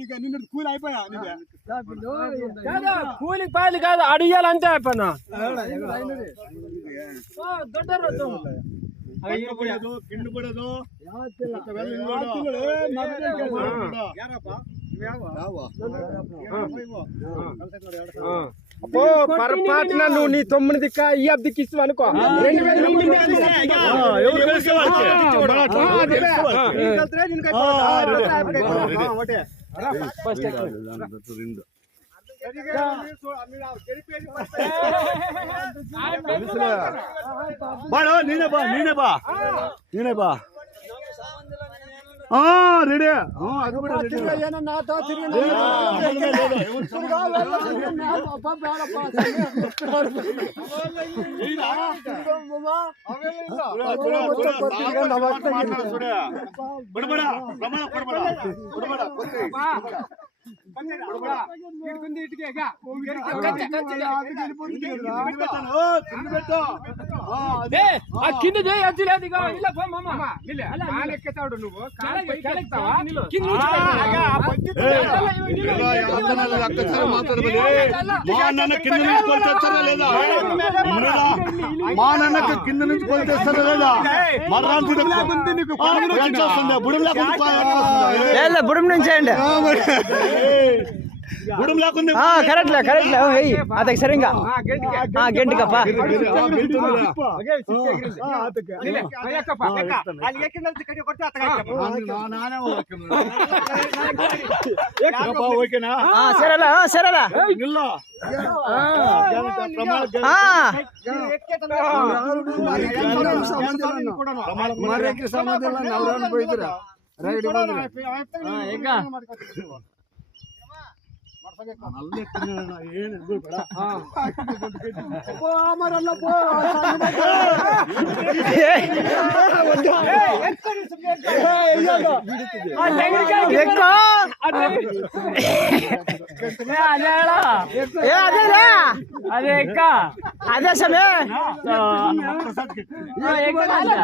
ఇక నిన్న కూలి అయిపోయా కూలి పాయలు కాదు అడియాలంటే అయిపోయినా కిండు పడదు అబ్బో పొరపాటున నువ్వు నీ 9 దిక్క ఈ అద్దెకి ఇస్తావు అనుకో 2000 బాడో నేనే బా రెడీ అది కూడా కింద ఎక్కతాడు నువ్వు మా నాన్న కింద నుంచి కొలిచేస్తారా లేదా మా నాన్నకి కింద నుంచి కొలిచేస్తారా లేదా బుడం నుంచి అండి కరెక్ట్ అదే సరిగా గంటికప్ప సరేలా సరేలా సమాధానం పోయిరా అదే సమయ ఎక్కువ